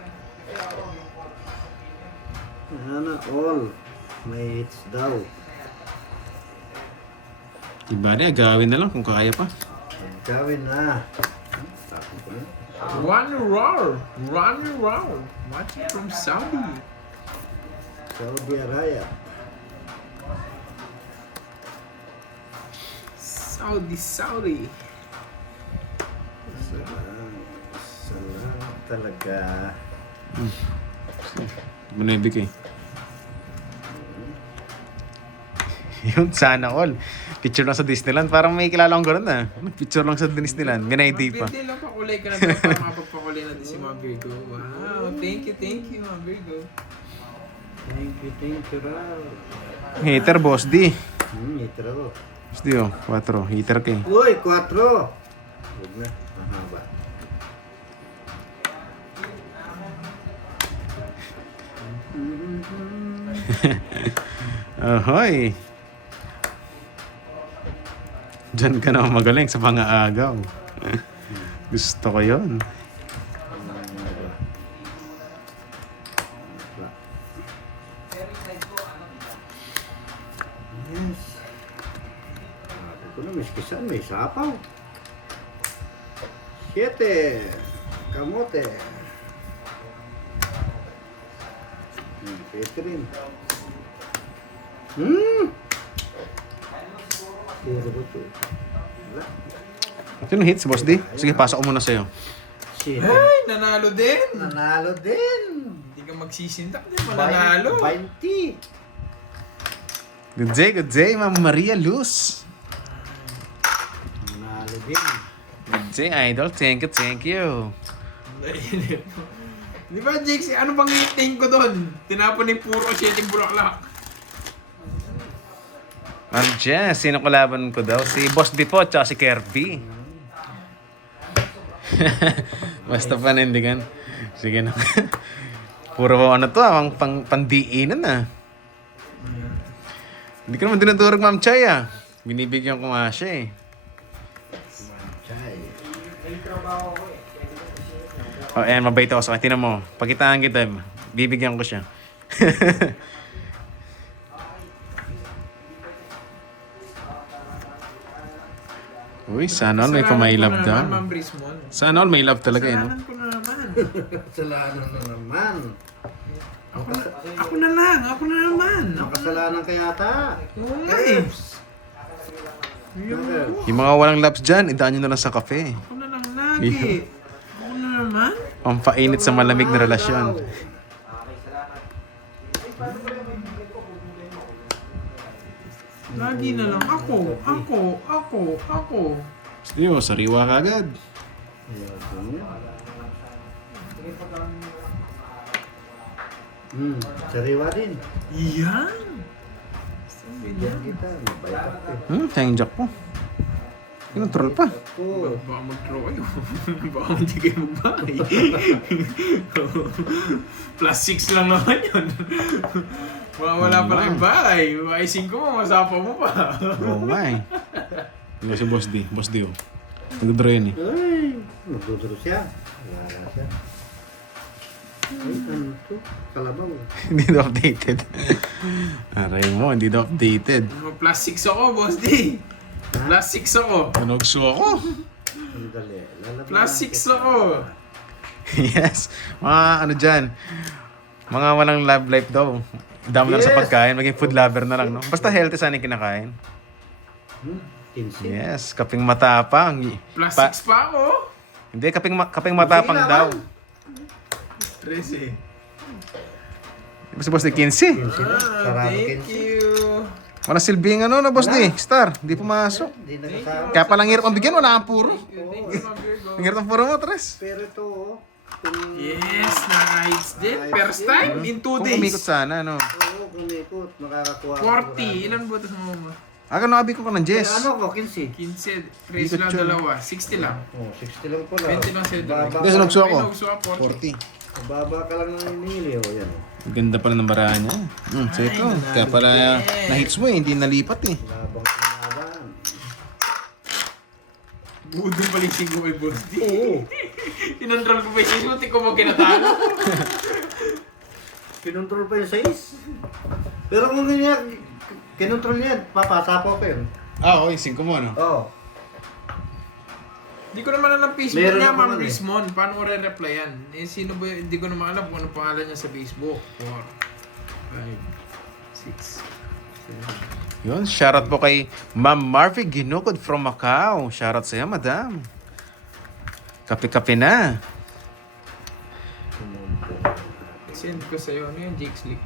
Sana all. May hits daw. Diba niya, gawin na lang kung kaya pa. Gawin na. Tapos ko na. Ronnie Roar. Ronnie Roar. Watching from Saudi. Saudi Arabia. Saudi. Salam. Salam. Talaga. Manibig eh. Yun, sana all. Picture lang sa Disneyland. Parang may kilala akong ganun ah. Picture lang sa Disneyland. Minaydi pa. Hindi lang pakulay ka na doon para makapagpakulay natin si Ma'am Virgo. Wow, thank you, Ma'am Virgo. Thank you, Raw. Hater, Boss D. Ito raw. Boss D oh, 4. Hater ka eh. Uy, 4. Huwag na. Mahaba. Ahoy! Diyan ka na magaling sa mga agaw. Gusto ko yun. Yes. Sabi ko na, miskisan, may sapaw. 7. Kamote. Pwede rin. Puro ba ito? Wala. Sino hits, Boss D? Sige, pasok ko muna sa'yo. 7. Ay, nanalo din! Nanalo din. Hindi ka magsisindak, di ba nanalo? 20. Good day, Ma'am Maria Luz. Nanalo din. Good day, Idol. Thank you. Di ba, Jake, ano bang iting ko doon? Tinapon ni puro 7 bulaklak. Ma'am Jess, sino kalaban ko daw? Si Boss D po, tsaka si Kirby. Basta panindigan. Sige na. Puro ano to, ang pandiinan ah. Hindi ka naman dinadurog, Ma'am Chay ah. Binibigyan ko nga siya eh. Chay. Oh, ayan, mabait ako sa kanya. Tinan mo, pakitaan kita, bibigyan ko siya. Uy, sana all may pa-my-love daw. Ma'am Brismon. Sana all may love talaga eh, no? Kasalanan ko na naman. Kasalanan na naman. Ako na naman. Ang kasalanan kaya ata. Oo nga eh. Yung mga walang loves dyan, idaan nyo na lang sa kape. Ako na lang lagi. Ako na naman. Ang painit sa malamig na relasyon. Lagi na lang ako. Sige, oh, sariwa ka agad. Sariwa din. Yan. Sabi niya. Kita, mabait ako. Sayang jack po. Kinontrol pa. Ako. Baka mag-draw kayo. Baka hindi kayo magbahay. Plus 6 lang naman yun. Wala pa lang bahay. Ay 5 mo, masapa mo pa. Oo nga eh. Yung si Boss D. Boss D oh. Nag-draw yun eh. Ay, magduduro siya. Wala siya. Ay, ano to? Kalabaw. Hindi na updated. Aray mo, hindi na updated. Plus 6 ako, Boss D. Plus 6 ako. Tunogso ako. Sandali. Lalabas Plus 6 ako. Yes. Mga ano dyan. Mga walang love life daw. Dami na lang sa Yes. pagkain. Maging food lover na lang, no? Basta healthy sana yung kinakain. 15. Yes. Kaping matapang. Plus 6 pa ako. Hindi, kaping matapang Sige daw. naman. 13. Di ba si Boss D, 15? Sarado Thank 15. you. Wala silbing ano na, Boss D. Star. Hindi pumasok. Hindi nakasama. Kaya palang hirap ang bigyan. Wala kang puro. Thank you, Ma'am Virgo. Ang hirap ang puro mo, Tres. Pero ito, Yes, nice din. First time in 2 Kung days. umikot sana, no? oo, kumikot. Makakakuha ko. 40. Ilan butas mo mo? Aga, nakabi ko ka ng Eh, Jess. ano ko, 15. 15. Preso lang dalawa. 60 lang. Oh, 60 lang pala. 20 lang sa'yo. Baba Hindi, ka- sinugso ako. Ay, nagsuwa, 40. Baba ka lang ng inili. O, yan. Ganda pala ng barahan niya. So ito, kaya pala na-hits mo eh, hindi nalipat eh. Labang kalaban. Budong pala yung 5 kay Boss D. Oo. Kinontrol ko pa yung 6 mo. Tiko mo kinatalo. Kinontrol pa yung 6. Pero kung niya, kinontrol niya, papasapo ko yun. Ah, okay, 5 mo, no? Oo. Hindi ko naman alam Facebook Meron niya, ako Ma'am man eh. Rismon. Paano ko re-replyan? Eh, sino ba yun? Hindi ko naman alam kung anong pangalan niya sa Facebook. 4, 5, 6, 7. Yun, shoutout po kay Ma'am Marvy Ginukod from Macau. Shoutout sa'yo, madam. Kape-kape na. Send ko sa'yo. Ano yung Jake's League?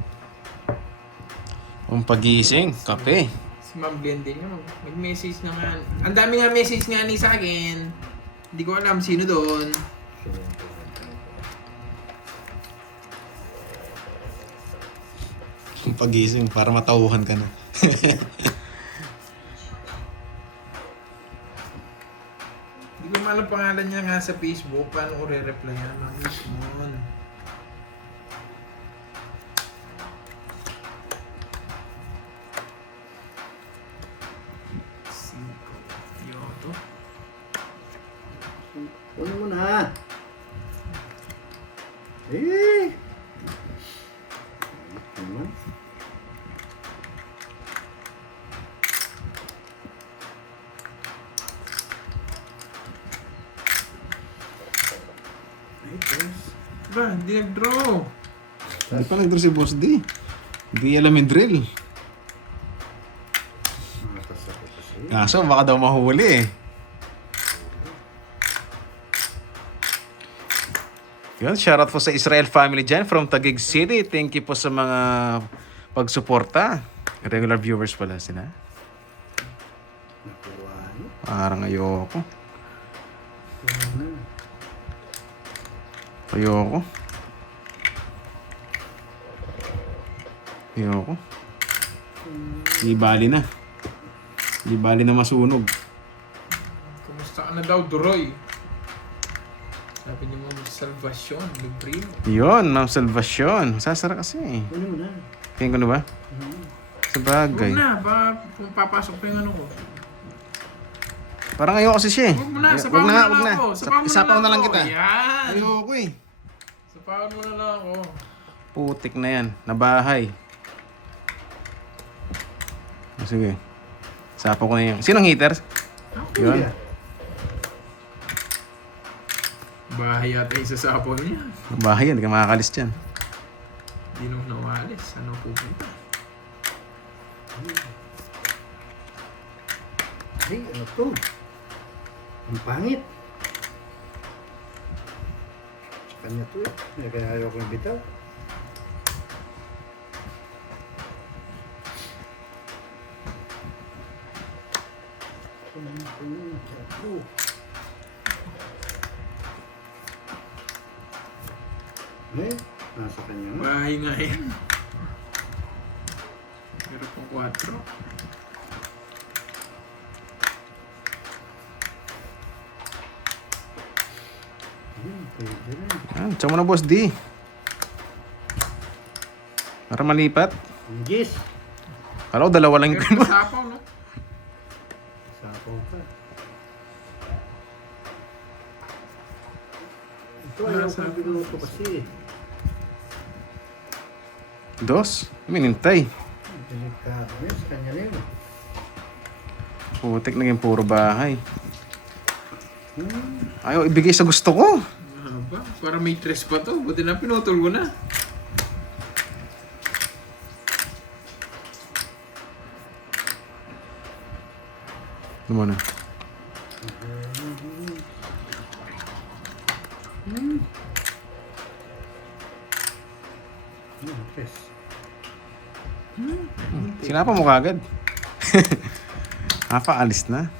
Ang pagising, kape. Si Ma'am Glendin niya mag-message naman. Ang dami nga message nga ni sa akin. Hindi ko alam sino doon. Ang pagising, para matauhan ka na. Hindi ko malam pangalan niya nga sa Facebook. Paano ko re-replyan? Mamiss mo. Yoto. Kunin mo na. Eh. Naman. Ay, boss. Ba, hindi nag-draw. Hindi pa nag-draw si Boss D. Hindi alam yung drill. Nakasako kasi. Kaso baka daw mahuli eh. Yun, shoutout po sa Israel family dyan from Taguig City. Thank you po sa mga pagsuporta. Regular viewers pala sila. Nakuha niyo. Parang ayoko. Ano? Ayoko. Ayoko. Di bali na. Di bali na masunog. Kumusta ka na daw, Duroy? Sabi niyo mo, Salvation, Librino. Yun, Ma'am Salvacion. Sasara kasi. Kunin mo na. Tingin ko na ba? Sa bagay. Huwag na, ba kung papasok pa yung ano ko. Parang ayoko kasi siya eh. Huwag mo na, Wag sapawan mo na, na wag lang na. ako. Isapaw na lang kita. Yan. Ayoko eh. Sapawan mo na lang ako. Putik na yan. Nabahay. Sige. Sapaw ko na yan. Sinong heater? Yun. Bahay yata yung sasapaw niya. Nabahay yan. Hindi ka makakalis dyan. Hindi nung nawalis. Ano pupunta? Ay, ano to? Ang pangit. Sa kanya to eh. Kaya ayaw ko yung bitaw. Eh, nasa kanya nga. Bahay nga yan. Pero kung 4. Pwede rin. Yan. Tsaka mo na Boss D. Para malipat. Yes! Kala ko dalawa lang yung Pero sasapaw, no? Sapaw ka. Ito ayaw ko binuto kasi. Dos. Minintay. Delikado na sa kanya rin. Putik naging puro bahay. Ayaw ibigay sa gusto ko. Mahaba. Para may tres pa to. Buti na pinutol ko na. Ano mo na? Tres. Sinapa mo kagad. Alis na.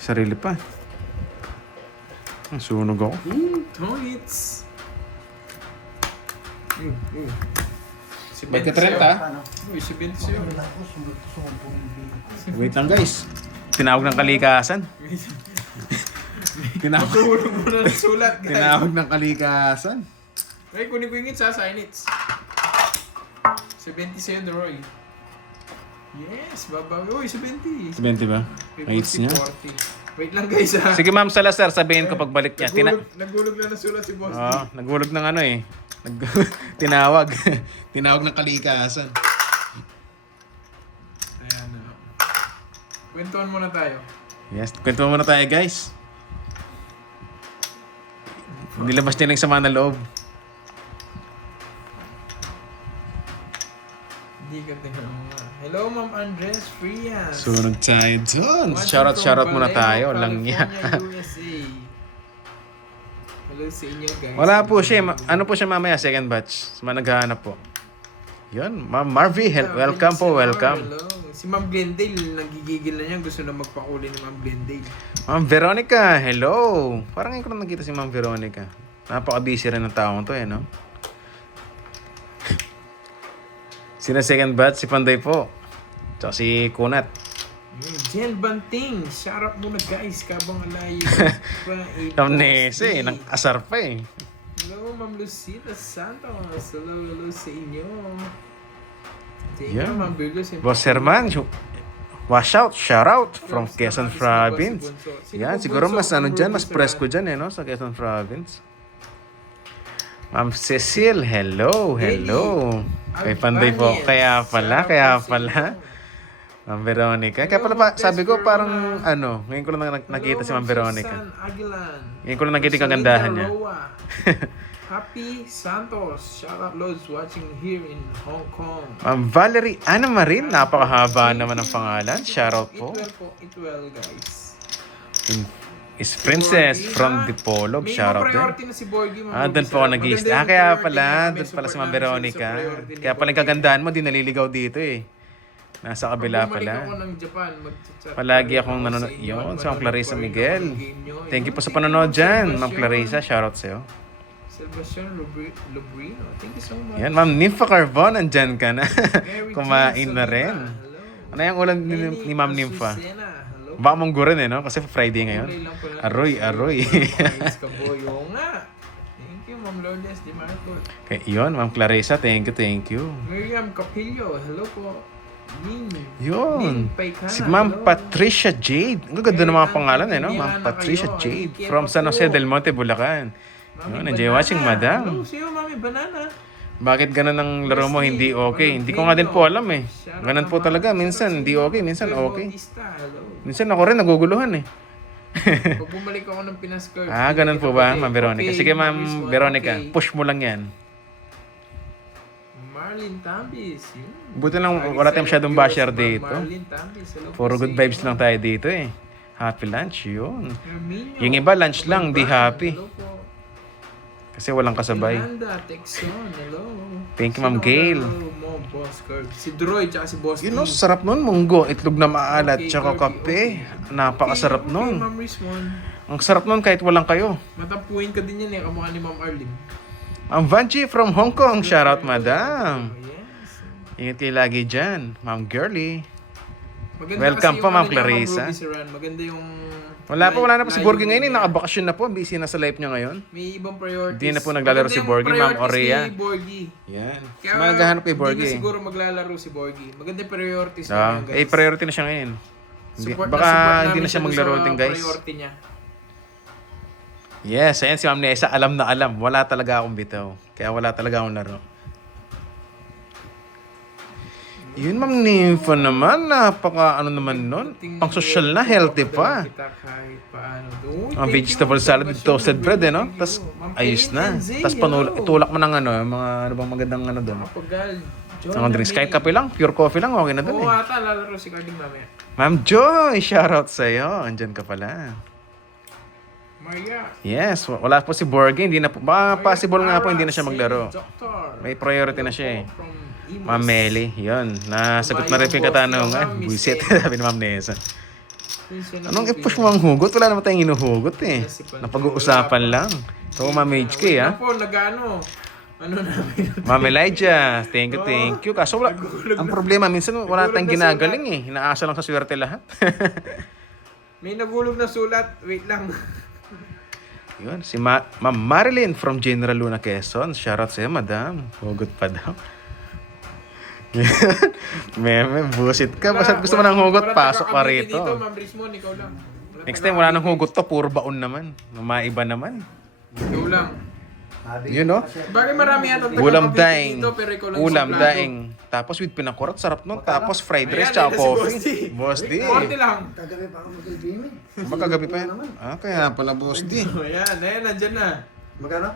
Sarili pa. Sunog ako. Toits. Magka-30. Uy, si 20 sa'yo. Wait lang guys. Tinawag ng kalikasan. Tinawag, Tulog mo na ng sulat, guys. tinawag ng kalikasan. Ay, kunin ko yung hits ha, sign hits. 70 sa'yo, Roy. Yes, babawi. Uy, 70. 20 ba? May hits niya. 40. Wait lang guys ha. Sige Ma'am Salazar, sabihin ko pagbalik niya. Nagulog lang ng sulat si boss. Nagulog ng ano eh. Tinawag. Tinawag ng kalikasan. Ayan na. Kwentuhan muna tayo. Yes, kwento muna tayo guys. Nilabas niya lang sa mga loob. Hindi ka tingnan mo nga. Hello, Ma'am Andres Frias. Sunog tayo dun. Watching Shoutout from muna Vallejo, tayo. Lang niya. California, USA. Hello sa inyo guys. Wala po siya. Ano po siya mamaya? Second batch. Naghahanap po. Yun. Ma'am Marvy, welcome po. Welcome. Hello. Si Ma'am Glendale, nagigigil na niya. Gusto na magpakuli ni Ma'am Glendale. Ma'am Veronica, hello. Parang ngayon ko lang nakita si Ma'am Veronica. Napaka-busy rin ng taong to no? Sina second batch? Si Panday po. Tsaka si Kunat. Jen Banting, shout out muna guys. Kabang alayo. Kamnese, nang asar pa eh. Hello, Ma'am Lucita Santos. Hello sa inyo. Thank Yeah. you, Ma'am Virgo. Boss Herman, wash out, shout out from Quezon Province. Yan, siguro mas ano dyan, mas presko dyan no, sa Quezon Province. Ma'am Cecil, hello. Kay Panday po, kaya pala. Ma'am Veronica. Kaya pala sabi ko parang ngayon ko lang nakita si Ma'am Veronica. Ngayon ko lang nakita yung kagandahan niya. Happy Santos. Shout out loads watching here in Hong Kong. Ma'am Valerie Ana Marin, napakahaba naman ng pangalan. Shout out po. Eat well guys. Is Princess from Dipolog. Shout out din. priority na si Borgie. Doon po ako nag-i-stay. Kaya pala, doon pala si Ma'am Veronica. Kaya pala yung kagandahan mo, di naliligaw dito eh. Nasa kabila pala. Ako ng Japan, mag-chat. Palagi akong nanonood. Yun, sa Ma'am Clarissa Miguel. Thank you po sa panonood dyan. Ma'am Clarissa, shoutout sa'yo. Sebastian Lubrino. Thank you so much. Yan, Ma'am Nympha Carbon, andyan ka na. Mary Kumain Jane na Soliva, rin. hello. Ano yung ulam ni Ma'am Nympha? Azucena, hello. Baka monggo rin no? Kasi Friday ngayon. Kulay lang pala. Aroy. Ayos ka po. Oo nga. Thank you, Ma'am Lourdes Di Marco. Okay, yun, Ma'am Clarissa, thank you. Miriam Capillo, hello po. Yun. Paikana, Si Ma'am hello. Patricia Jade. Ang ganda ng mga pangalan no? Ma'am Patricia Jade from San Jose del Monte, Bulacan. Yun, Mami enjoy Banana. watching, madam. Hello sa'yo, Mami Banana. Bakit ganun ang laro mo hindi okay? Hindi ko nga din po alam eh. Ganun po talaga. Minsan hindi okay, minsan okay. Bautista, hello. Minsan ako rin naguguluhan eh. Pag bumalik ako ng Pinas Curve. Ganun po ba, Ma'am Veronica? Okay, Sige, Ma'am Miss Juan, Veronica, okay. push mo lang yan. Marlene Tambis. Yun. Buti lang wala tayong masyadong basher dito. Marlene Tambis, hello po Puro sa good inyo. vibes lang tayo dito eh. Happy lunch, yun. Herminio, Yung iba, lunch lang, di happy. hello po. Kasi walang kasabay. Yolanda, Texon, hello. Thank you, Ma'am Sino Gail. hello mo, Boss Curve? Si Droy, tsaka si Boss Yun no, D. sarap nun, munggo, itlog na maalat, Okay, tsaka okay, kape. Napakasarap Okay, nun. Ma'am Rismon. Ang sarap nun kahit walang kayo. Matapuin ka din yan eh, kamukha ni Ma'am Arlene. Ang Vanchi from Hong Kong, shoutout madam. Yes. Ingat kayo lagi dyan, Ma'am Girly. Maganda Welcome kasi po, yung Ma'am ano niya, Clarissa. Ruby Serran. Maganda yung... Wala na po si Borgie ngayon, niya. nakabakasyon na po, busy na sa life niya ngayon. May ibang priorities. Hindi na po naglalaro Maganda si yung Borgie, Ma'am priorities Orea. ni Borgie. Yan. Kaya Mga naghahanap kay Hindi Borgie. na siguro maglalaro si Borgie. Maganda yung priorities niya Ah, ngayon, guys. priority na siya ngayon. Support Baka support hindi namin na siya dun maglaro sa ulit, guys. priority niya. Yes, ayan si Ma'am Nessa, alam na alam. Wala talaga akong bitaw. Kaya wala talaga akong laro. Yun, Ma'am Nympha naman. Napaka ano naman nun. Pang social na, healthy pa. Kita kahit paano. Uy, Ang thank vegetable you. salad with toasted bread no? Thank you. Tapos Ma'am ayos Ellen na. NZ, Tapos hello. itulak mo ng mga ano bang magandang ano doon. Kapagal. Ang drinks, kahit kape lang, pure coffee lang, okay na doon Oo eh. ata, lalaro si Carding mamaya. Ma'am Joy, shoutout sa'yo. Andyan ka pala. Maria. Yes, wala po si Borgie. Hindi na po, baka possible nga po hindi na siya maglaro. May priority na siya eh. Ma'am Meli, yun. Nasagot na rin po yung katanungan. Buisit, sabi ni Ma'am Nessa. Anong i-push mo ang hugot? Wala naman tayong inuhugot eh. Napag-uusapan lang. So, Ma'am HK ha. Ako, nag-ano. Ano namin? Ma'am Elijah, thank you. Kaso wala, ang problema, minsan wala tayong ginagaling eh. Inaasa lang sa swerte lahat. May nagulog na sulat. Wait lang. Yun, si Ma'am Marilyn from General Luna, Quezon. Shoutout sa'yo, madam. Hugot pa daw. Meme, busit ka. Basta gusto mo ng hugot, pasok ka rito. Dito, Ma'am Rismon, ikaw lang. Next time, wala nang hugot to. Puro baon naman. Maiba naman. Ikaw lang. Yun, no? Bakit marami yata Ulam taga-Cavite daing. dito, pero ikaw lang Ulam suplado? daing. Tapos with pinakurat, sarap nun. Tapos fried rice, Ayan, tsaka ayan na si coffee. Boss D. Konti lang. Kagabi pa ako mag-game eh. Magkagabi pa yan. Kaya pala, Boss D. Ayan, nandyan na. Magkano?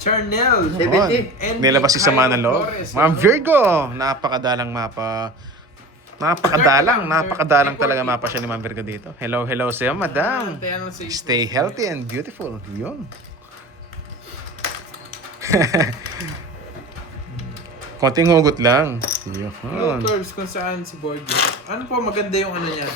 Charnel. 70. Nilabas si Sama ng Loob. Ma'am Virgo, napakadalang mapa. Napakadalang talaga mapa siya ni Ma'am Virgo dito. Hello sa'yo, madam. Tayo na sa Stay healthy and beautiful. Yun. Konting hugot lang. No Yun. curves kung saan si Borgie. Ano po, maganda yung ano niya.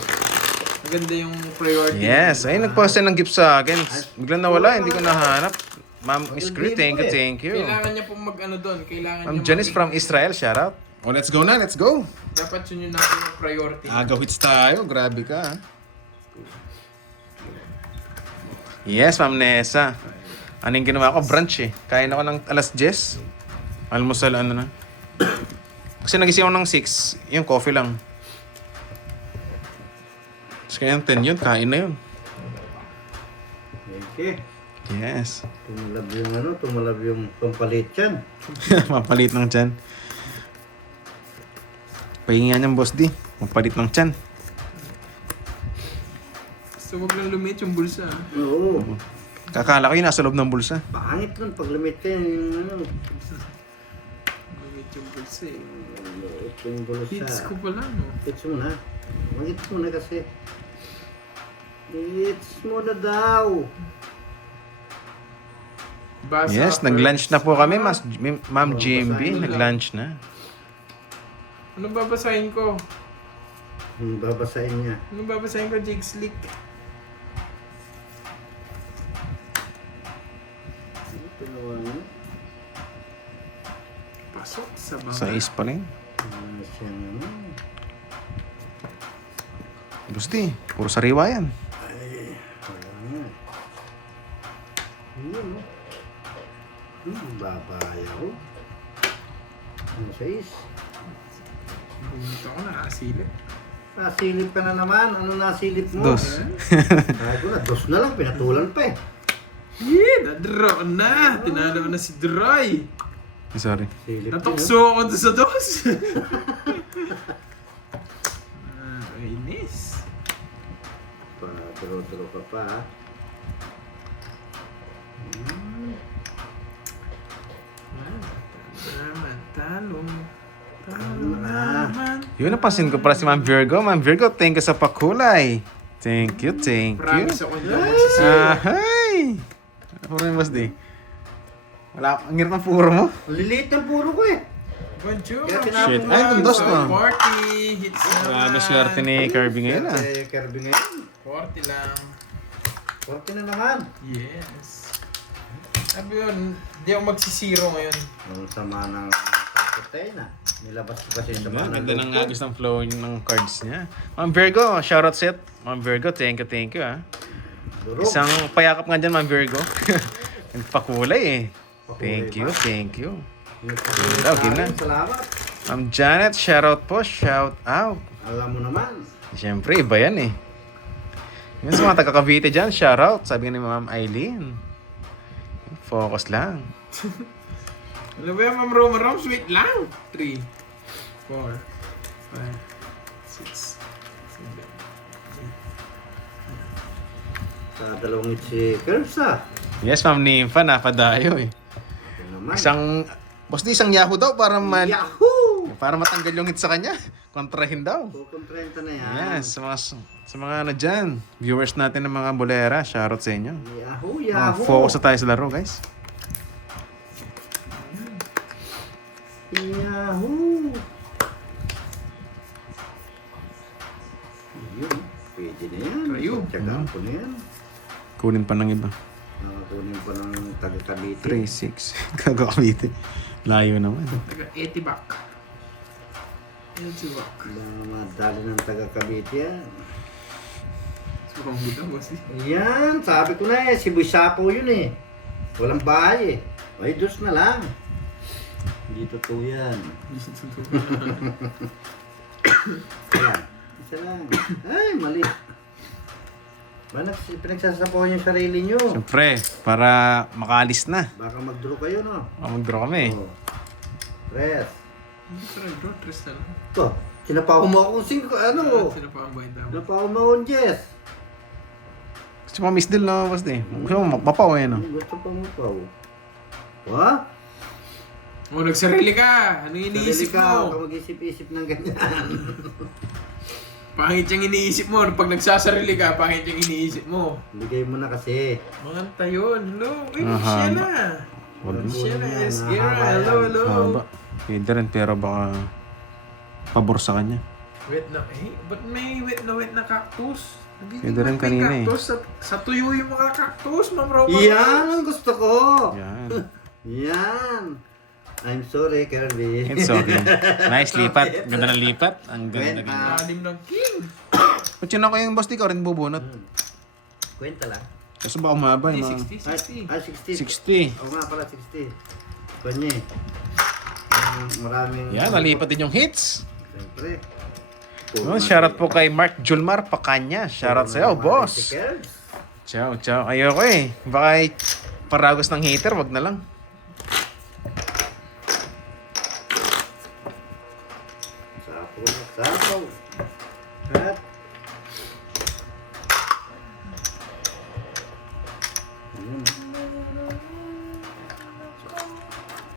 Maganda yung priority. Yes. Ay, nagpost siya ng gift sa akin. Biglang nawala. Hindi ko nahanap. Ma'am Iskri, thank you. Kailangan niya pong mag-ano doon. Kailangan Ma'am niya Janice from Israel, shout out. Oh, let's go na, let's go. Dapat yun yung natin yung priority. Aga hits tayo, grabe ka. Yes, Ma'am Nessa. Anong ginawa ko? Brunch eh. Kain ako ng alas 10. Almusal ano na. Kasi nagising ako ng 6, yung coffee lang. Tapos kaya yung 10 yun, kain na yun. Okay. Yes. Tumalab yung pampalit yan. Mapalit ng tiyan. Pahinga niyang boss di. Mapalit ng tiyan. So wag lang lumit yung bulsa. Oo. Kakala ko yun nasa loob ng bulsa. Pangit nun pag lumit ka yung Lumit yung bulsa eh. yung bulsa. Hits ko pala no. Hits mo na. Mag-hits mo na kasi. Hits mo na daw. Basa Yes, first. nag-lunch na po kami, Ma'am JMB. Nag-lunch na. Ano babasahin ko? Babasahin niya. Ano babasahin ko, Jake Slick? Tunawa niya. Pasok sa baba. Sa is pa rin. Siya naman. Gusti, puro sariwa yan. Ay, wala nga. Yun, no? Babayaw. Ano sa is? Bumita ko na, asilip. Nasilip ka na naman. Ano nasilip mo? Dos. Sabi ko na, dos na lang. Pinatulan pa eh. Na-draw na! Tinalo na si Droy! Sorry. Silip Natukso ako doon sa dos! Inis. Padro-dro ka pa ha. Naman, talo. Talo Ah. naman. Yun, napansin ko pala si Ma'am Virgo. Ma'am Virgo, thank you sa pakulay. Thank you. Promise ako hindi ako magsisira. Ahay! Puro yung boss di. Wala, ang hirap ng puro mo. Ang liliit ng puro ko eh. Bonjour! Kaya tinapon Shit. mo Ay, lang. itong dos So, ko. 40 hits naman. Grabe swerte ni Kirby ngayon ah. Eh, Kirby ngayon. 40 lang. 40 na naman. Yes. Sabi yun, hindi ako magsisiro ngayon. Ang sama ng kapatay na. Nilabas ko kasi yung sama Ganda ng agos ng flow ng cards niya. Ma'am Virgo, shoutout set. Ma'am Virgo, thank you ah. Durog. Isang payakap nga dyan, Ma'am Virgo. Nagpakulay eh. Thank you. Okay na. Salamat. Ma'am Janet, shoutout po, shout out. Alam mo naman. Siyempre, iba yan eh. Yung sa mga taga-Cavite dyan, shoutout. Sabi nga ni Ma'am Eileen. Focus lang. Ano ba yan, Ma'am Roma Roms? Wait lang! 3, 4, 5, 6, 7. Sa dalawang si Curves ah. Yes, Ma'am Nympha, napadayo eh. Ito naman. Isang Yahoo daw para Yahoo! para matanggal yung hit sa kanya. Kontrahin daw. Kukontrenta na yan. Yes, sa mga ano dyan, viewers natin ng mga bolera, shoutout sa inyo. Yahoo, Mga Yahoo. focus na tayo sa laro, guys. Yahoo! Yun, pwede na yan. Kayo. Tsagaan ko na yan. Kunin pa ng iba. Nakakunin pa ng taga-Cavite. 3-6. Kagakabite. Layo naman. Taga 80 back. 80 back. Mga madali ng taga-Cavite yan. Sobrang buta mo si. Yan, sabi ko na eh, si Boy Sapo yun eh. Walang bahay eh. Ay, dos na lang. Hindi totoo yan. Ayan, isa lang. Ay, mali. Ba, pinagsasapawan yung sarili nyo. Siyempre, para makaalis na. Baka mag-draw kayo, no? Mag-draw kami. Oh. Press. Hindi pa rin bro, Tristan. Ito, sinapaw mo akong ano? Sino pa ang bayad daw? Sinapaw mo akong Jess. Gusto mo miss deal na, boss di. Gusto mo mapaw eh, no? Gusto pa mo pa. What? O, nagsarili ka. Ano yung Sarili iniisip ka, huwag ka mo? mag-isip-isip ng ganyan. Pangit yung iniisip mo. Pag nagsasarili ka, pangit yung iniisip mo. Bigay mo na kasi. Mga tayon. Hello. Uy, Aha. siya na. Wag mo. Siya na, Yan, Esguerra. mahaba yan. Hello, hello. Haba. Pwede rin, pero baka pabor sa kanya. Wet na, ba't may wet na cactus? Pwede rin kanina eh. Cactus sa tuyo yung mga cactus, Ma'am Roma. Yan ang gusto ko. Yan. Yan. I'm sorry, Kirby. It's okay. Nice lipat. Ganda ng lipat. Ang ganda. Kwenta. Lalim ng king. But yun ako yung boss, di ka rin bubunot. Kwenta lang. Kasi baka umaba yung mga 60. 60. 60. Oo nga pala, 60. Kanya eh. Maraming... Yan, nalipat din yung hits. Siyempre. No, shoutout po kay Mark Julmar Pacanya. Shoutout sa'yo, boss. Ciao, ciao. Ayoko eh. Baka paragos ng hater, wag na lang. Sapo.